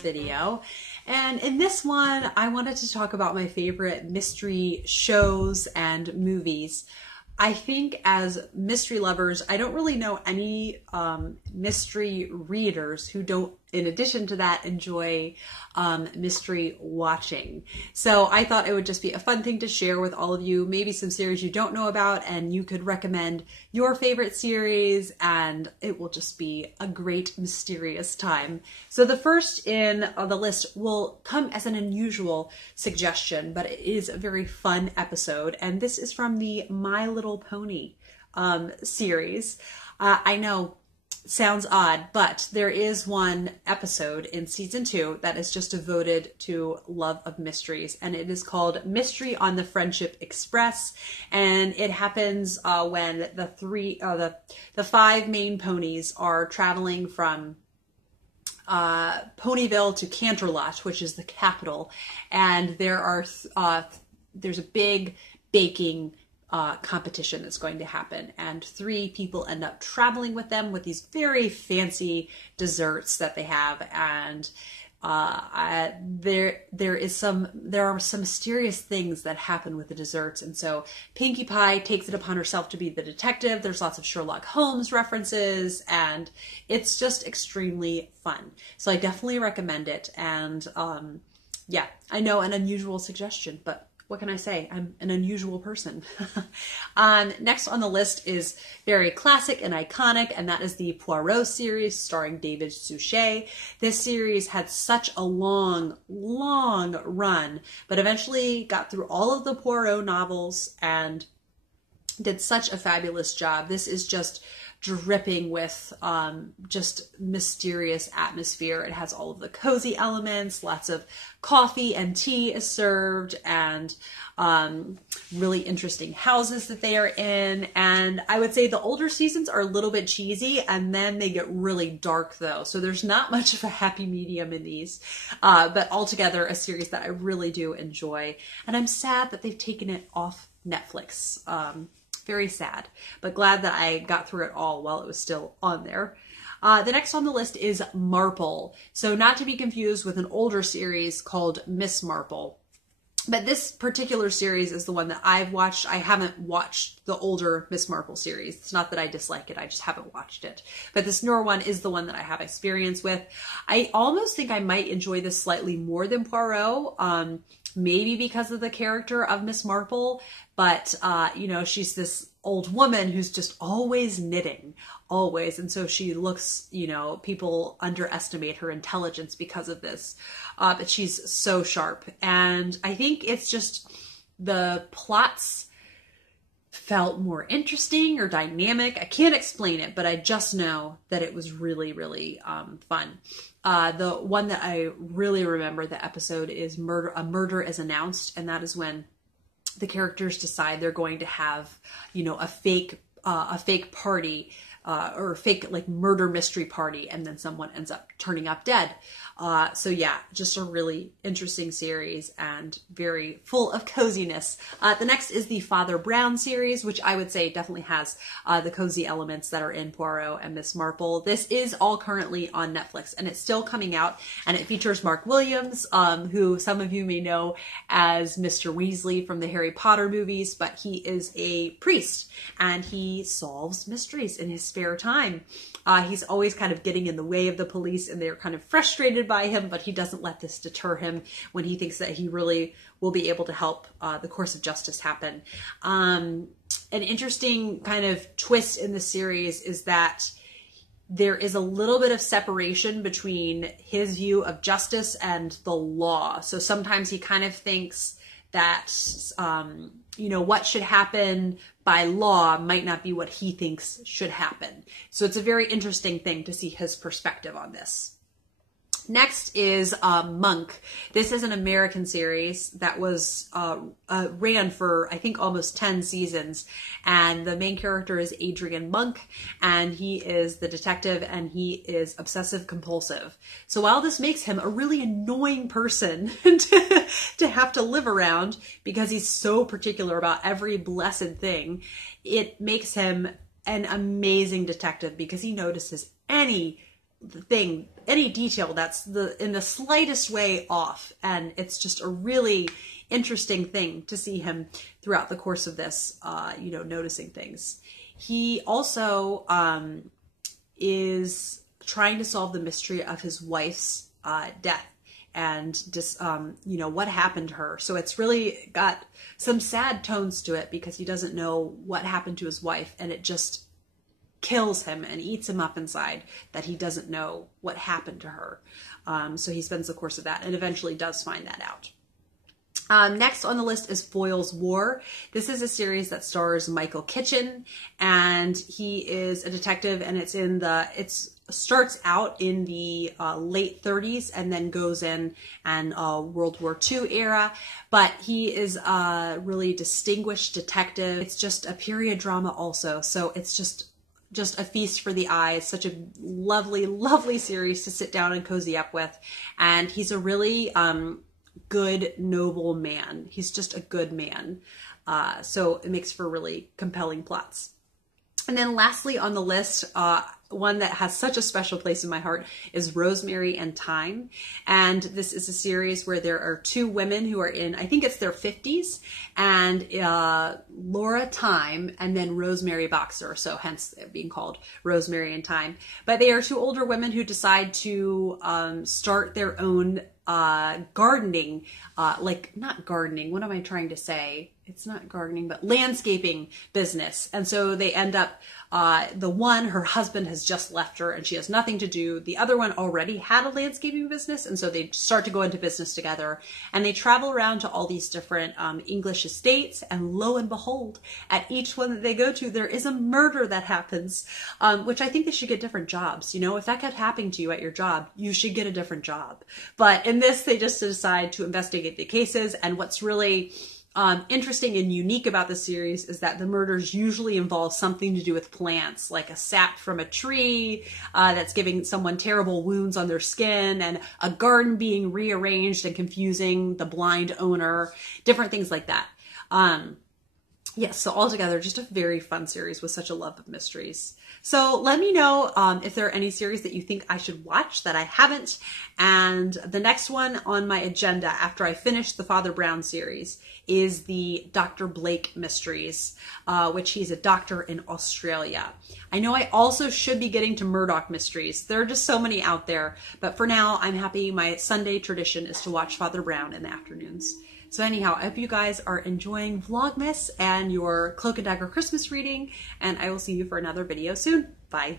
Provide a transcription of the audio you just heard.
video. And in this one, I wanted to talk about my favorite mystery shows and movies. I think as mystery lovers, I don't really know any mystery readers who don't, in addition to that, enjoy mystery watching. So I thought it would just be a fun thing to share with all of you, maybe some series you don't know about, and you could recommend your favorite series, and it will just be a great mysterious time. So the first in the list will come as an unusual suggestion, but it is a very fun episode, and this is from the My Little Pony series. I know, sounds odd, but there is one episode in season 2 that is just devoted to love of mysteries, and it is called Mystery on the Friendship Express, and it happens when the 5 main ponies are traveling from Ponyville to Canterlot, which is the capital, and there's a big baking competition that's going to happen, and 3 people end up traveling with them with these very fancy desserts that they have, and there are some mysterious things that happen with the desserts, and so Pinkie Pie takes it upon herself to be the detective. There's lots of Sherlock Holmes references, and it's just extremely fun. So I definitely recommend it, and yeah, I know, an unusual suggestion, but what can I say? I'm an unusual person. Next on the list is very classic and iconic, and that is the Poirot series starring David Suchet. This series had such a long run, but eventually got through all of the Poirot novels and did such a fabulous job. This is just dripping with just mysterious atmosphere. It has all of the cozy elements, lots of coffee and tea is served, and really interesting houses that they are in. And I would say the older seasons are a little bit cheesy, and then they get really dark though. So there's not much of a happy medium in these, but altogether a series that I really do enjoy. And I'm sad that they've taken it off Netflix. Very sad, but glad that I got through it all while it was still on there. The next on the list is Marple. So not to be confused with an older series called Miss Marple. But this particular series is the one that I've watched. I haven't watched the older Miss Marple series. It's not that I dislike it, I just haven't watched it. But this newer one is the one that I have experience with. I almost think I might enjoy this slightly more than Poirot, maybe because of the character of Miss Marple. But, you know, she's this old woman who's just always knitting, always. And so she looks, you know, people underestimate her intelligence because of this. But she's so sharp. And I think it's just the plots felt more interesting or dynamic. I can't explain it, but I just know that it was really, really fun. The one that I really remember, the episode, is A Murder is Announced, and that is when the characters decide they're going to have, you know, a fake party, or a fake like murder mystery party, and then someone ends up turning up dead. So yeah, just a really interesting series and very full of coziness. The next is the Father Brown series, which I would say definitely has the cozy elements that are in Poirot and Miss Marple. This is all currently on Netflix, and it's still coming out, and it features Mark Williams, who some of you may know as Mr. Weasley from the Harry Potter movies, but he is a priest, and he solves mysteries in his spare time. He's always kind of getting in the way of the police, and they're kind of frustrated by him, but he doesn't let this deter him when he thinks that he really will be able to help the course of justice happen. An interesting kind of twist in the series is that there is a little bit of separation between his view of justice and the law. So sometimes he kind of thinks that, you know, what should happen by law might not be what he thinks should happen. So it's a very interesting thing to see his perspective on this. Next is Monk. This is an American series that was ran for, I think, almost 10 seasons. And the main character is Adrian Monk, and he is the detective, and he is obsessive compulsive. So while this makes him a really annoying person to have to live around because he's so particular about every blessed thing, it makes him an amazing detective because he notices any thing, any detail that's in the slightest way off. And it's just a really interesting thing to see him throughout the course of this, you know, noticing things. He also is trying to solve the mystery of his wife's death and just, you know, what happened to her. So it's really got some sad tones to it because he doesn't know what happened to his wife, and it just kills him and eats him up inside that he doesn't know what happened to her. So he spends the course of that and eventually does find that out. Next on the list is Foyle's War. This is a series that stars Michael Kitchen, and he is a detective, and it starts out in the late 30s and then goes in and World War II era, but he is a really distinguished detective. It's just a period drama also, so it's just a feast for the eyes. Such a lovely, lovely series to sit down and cozy up with. And he's a really good, noble man. He's just a good man. So it makes for really compelling plots. And then lastly on the list, one that has such a special place in my heart is Rosemary and Thyme. And this is a series where there are two women who are in, I think it's their 50s, and Laura Thyme and then Rosemary Boxer, so hence it being called Rosemary and Thyme. But they are two older women who decide to start their own gardening, like not gardening, what am I trying to say? It's not gardening, but landscaping business. And so they end up, the one, her husband has just left her and she has nothing to do. The other one already had a landscaping business. And so they start to go into business together, and they travel around to all these different English estates. And lo and behold, at each one that they go to, there is a murder that happens, which I think they should get different jobs. You know, if that kept happening to you at your job, you should get a different job. But in this, they just decide to investigate the cases. And what's really interesting and unique about the series is that the murders usually involve something to do with plants, like a sap from a tree that's giving someone terrible wounds on their skin, and a garden being rearranged and confusing the blind owner, different things like that. Yes, so altogether, just a very fun series with such a love of mysteries. So let me know if there are any series that you think I should watch that I haven't. And the next one on my agenda after I finish the Father Brown series is the Dr. Blake mysteries, which he's a doctor in Australia. I know I also should be getting to Murdoch mysteries. There are just so many out there. But for now, I'm happy. My Sunday tradition is to watch Father Brown in the afternoons. So anyhow, I hope you guys are enjoying Vlogmas and your Cloak and Dagger Christmas reading, and I will see you for another video soon. Bye.